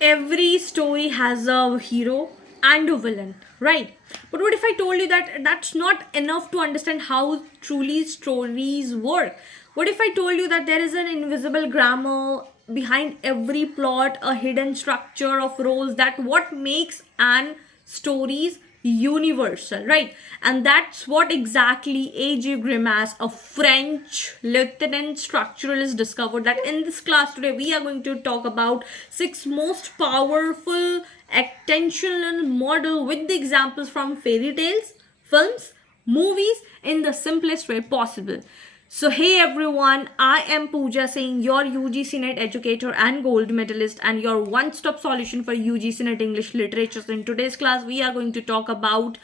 every story has a hero and a villain, right? But what if I told you that that's not enough to understand how truly stories work? What if I told you that there is an invisible grammar behind every plot, a hidden structure of roles, that what makes an stories universal, right? And that's what exactly A.J. Greimas, a French lieutenant structuralist, discovered. That in this class today we are going to talk about 6 most powerful actantial model with the examples from fairy tales, films, movies in the simplest way possible. So hey everyone, I am Pooja Singh, your UGCNET educator and gold medalist and your one-stop solution for UGCNET English literature. So in today's class, we are going to talk about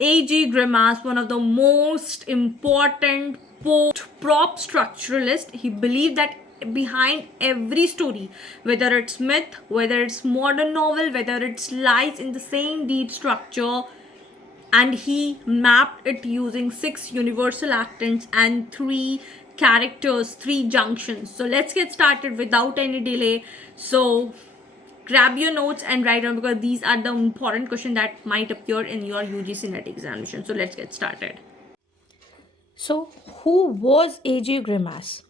A.J. Greimas, one of the most important prop structuralists. He believed that behind every story, whether it's myth, whether it's modern novel, whether it's lies in the same deep structure, and he mapped it using 6 universal actants and 3 characters, 3 junctions. So let's get started without any delay. So grab your notes and write down, because these are the important questions that might appear in your UGC NET examination. So let's get started. So, who was A.J. Greimas?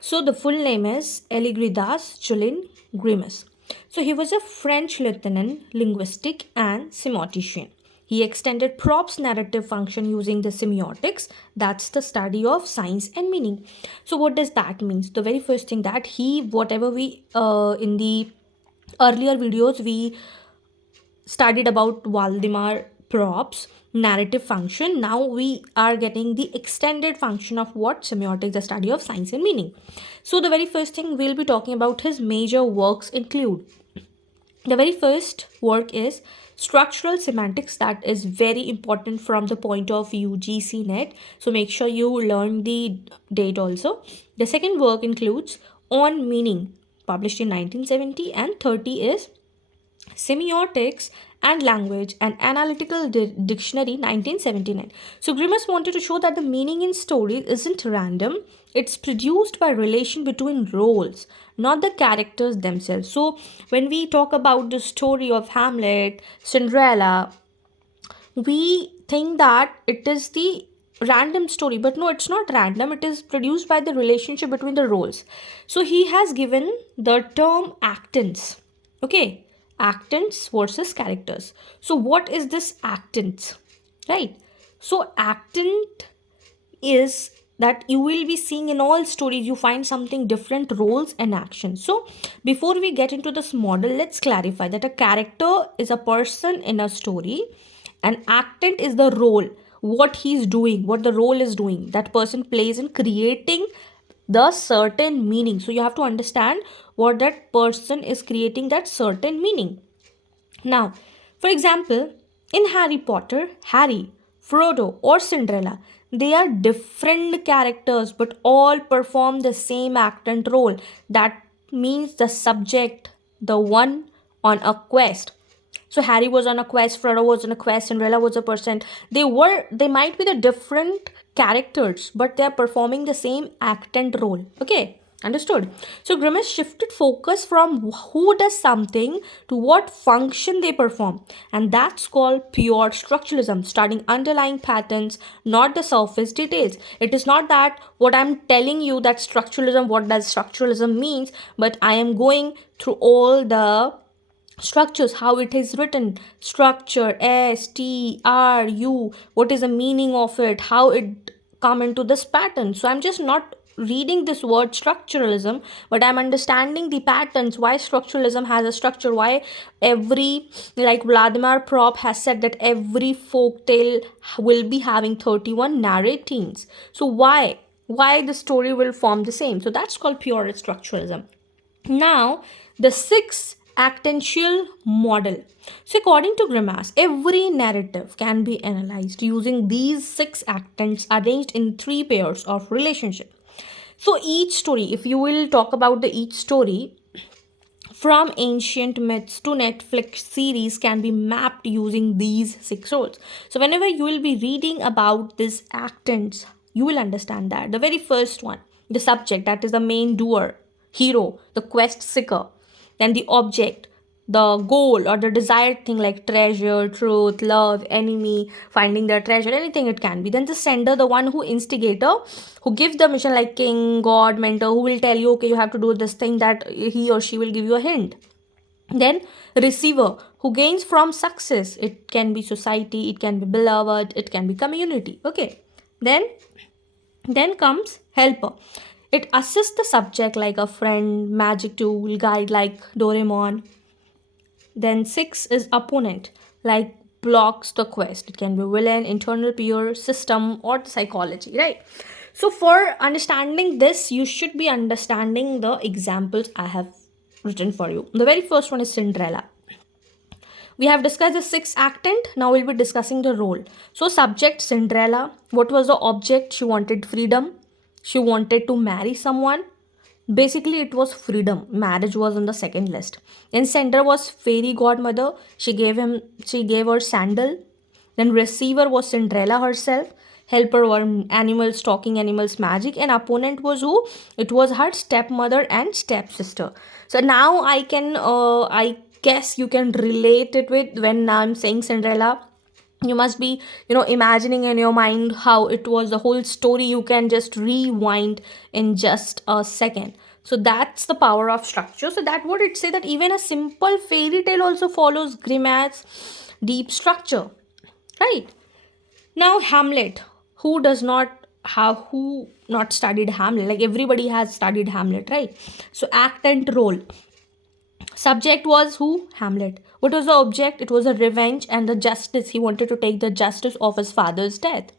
So, the full name is Eligridas Julien Greimas. So, he was a French lieutenant, linguistic, and semantician. He extended props narrative function using the semiotics, that's the study of signs and meaning. So, what does that mean? The very first thing that whatever we in the earlier videos we studied about Valdemar props narrative function. Now we are getting the extended function of what semiotics, the study of signs and meaning. So the very first thing we'll be talking about his major works include, the very first work is structural semantics. That is very important from the point of UGCNET, so make sure you learn the date also. The second work includes on meaning, published in 1970, and 30 is Semiotics and Language, an Analytical Dictionary, 1979. So Greimas wanted to show that the meaning in stories isn't random, it's produced by relation between roles, not the characters themselves. So when we talk about the story of Hamlet, Cinderella, we think that it is the random story, but no, it's not random. It is produced by the relationship between the roles. So he has given the term actants. Okay, actants versus characters. So what is this actants, right? So actant is that you will be seeing in all stories, you find something different roles and actions. So before we get into this model, let's clarify that a character is a person in a story, an actant is the role, what he's doing, what the role is doing, that person plays in creating the certain meaning. So you have to understand what that person is creating, that certain meaning. Now, for example, in Harry Potter, Harry, Frodo, or Cinderella, they are different characters but all perform the same actant role. That means the subject, the one on a quest. So Harry was on a quest, Frodo was on a quest, Cinderella was a person. They might be the different characters, but they are performing the same actant role. Okay, understood? So Greimas shifted focus from who does something to what function they perform, and that's called pure structuralism, studying underlying patterns, not the surface details. It is not that what I'm telling you that structuralism, what does structuralism means, but I am going through all the structures, how it is written, structure, STRU, what is the meaning of it, how it come into this pattern. So I'm just not reading this word structuralism, but I'm understanding the patterns, why structuralism has a structure, why every, like Vladimir Prop has said that every folk tale will be having 31 narratines. So why the story will form the same. So that's called pure structuralism. Now, the 6 actantial model. So, according to Greimas, every narrative can be analyzed using these 6 actants arranged in 3 pairs of relationship. So, each story, if you will talk about the each story, from ancient myths to Netflix series, can be mapped using these 6 roles. So, whenever you will be reading about these actants, you will understand that. The very first one, the subject, that is the main doer, hero, the quest seeker, then the object, the goal or the desired thing, like treasure, truth, love, enemy, finding their treasure, anything it can be. Then the sender, the one who instigator, who gives the mission, like king, god, mentor, who will tell you, okay, you have to do this thing, that he or she will give you a hint. Then receiver, who gains from success. It can be society, it can be beloved, it can be community. Okay. Then comes helper. It assists the subject, like a friend, magic tool, guide like Doraemon. Then 6 is opponent, like blocks the quest. It can be villain, internal peer, system, or the psychology, right? So for understanding this, you should be understanding the examples I have written for you. The very first one is Cinderella. We have discussed the 6 actant. Now we'll be discussing the role. So subject Cinderella. What was the object? She wanted freedom. She wanted to marry someone. Basically, it was freedom. Marriage was on the second list. In center was fairy godmother. She gave her sandal. Then receiver was Cinderella herself. Helper were animals, talking animals, magic. And opponent was who? It was her stepmother and stepsister. So now I guess you can relate it with when I'm saying Cinderella. You must be, imagining in your mind how it was the whole story. You can just rewind in just a second. So that's the power of structure. So that would it say that even a simple fairy tale also follows Grimm's deep structure, right? Now Hamlet. Who not studied Hamlet? Like everybody has studied Hamlet, right? So act and role. Subject was who? Hamlet. What was the object? It was a revenge and the justice. He wanted to take the justice of his father's death.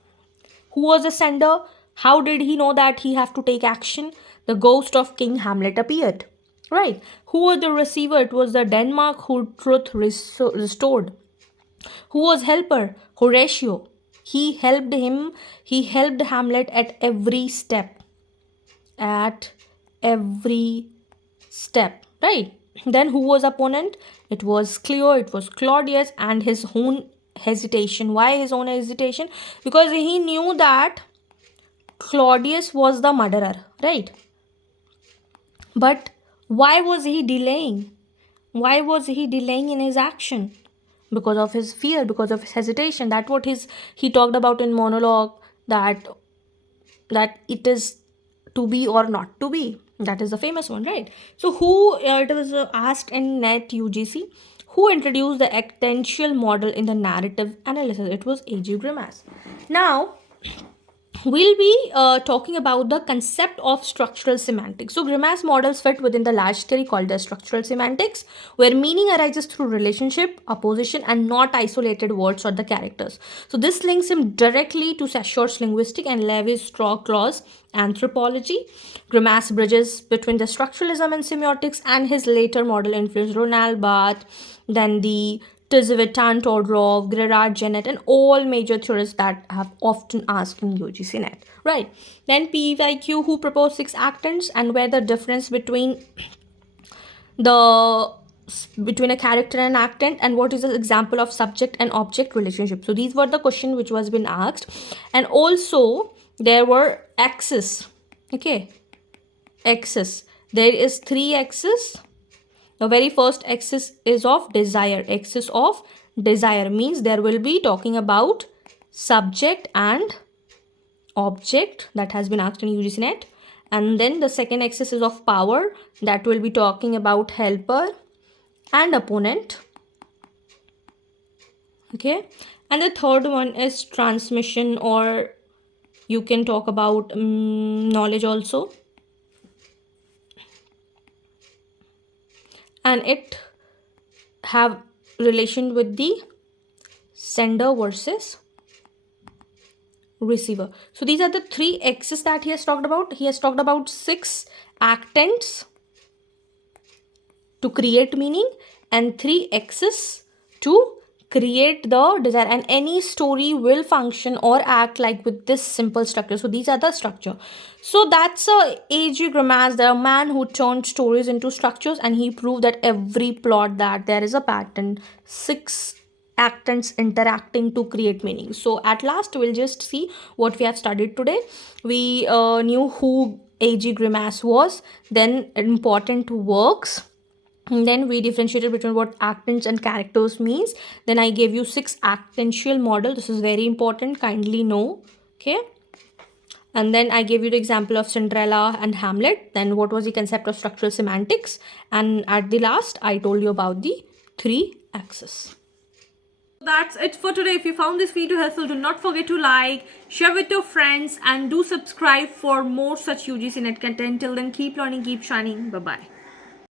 Who was the sender? How did he know that he have to take action? The ghost of King Hamlet appeared. Right. Who was the receiver? It was the Denmark who truth restored. Who was helper? Horatio. He helped Hamlet at every step. At every step. Right. Then who was opponent? It was Cleo, it was Claudius, and his own hesitation. Why his own hesitation? Because he knew that Claudius was the murderer, right? But why was he delaying? Why was he delaying in his action? Because of his fear, because of his hesitation. That's what he talked about in monologue, that it is to be or not to be. That is the famous one, right? So it was asked in NET UGC, who introduced the actantial model in the narrative analysis? It was A.J.Greimas. Now we'll be talking about the concept of structural semantics. So Greimas models fit within the large theory called the structural semantics, where meaning arises through relationship, opposition, and not isolated words or the characters. So this links him directly to Saussure's linguistic and Levi-Strauss anthropology. Greimas bridges between the structuralism and semiotics, and his later model influenced Ronald Barthes, then the Tzvetan Todorov, Gerard Gennet, and all major theorists that have often asked in UGCNET, right? Then PYQ, who proposed 6 actants, and where the difference between a character and actant, and what is the example of subject and object relationship. So these were the question which was been asked. And also there were axes. Okay, axis. There is 3 axes. The very first axis is of desire. Axis of desire means there will be talking about subject and object, that has been asked in UGCNET. And then the second axis is of power, that will be talking about helper and opponent. Okay. And the third one is transmission, or you can talk about knowledge also. And it have relation with the sender versus receiver. So these are the 3 axes that he has talked about. He has talked about 6 actants to create meaning and 3 axes to create the desire, and any story will function or act like with this simple structure. So these are the structure. So that's A.J. Greimas, the man who turned stories into structures, and he proved that every plot that there is a pattern, 6 actants interacting to create meaning. So at last we'll just see what we have studied today. We knew who A.J. Greimas was, then important works, And then we differentiated between what actants and characters means. Then I gave you 6 actantial model. This is very important. Kindly know. Okay. And then I gave you the example of Cinderella and Hamlet. Then what was the concept of structural semantics? And at the last, I told you about the 3 axes. That's it for today. If you found this video helpful, do not forget to like, share with your friends, and do subscribe for more such UGCNET content. Till then, keep learning, keep shining. Bye-bye.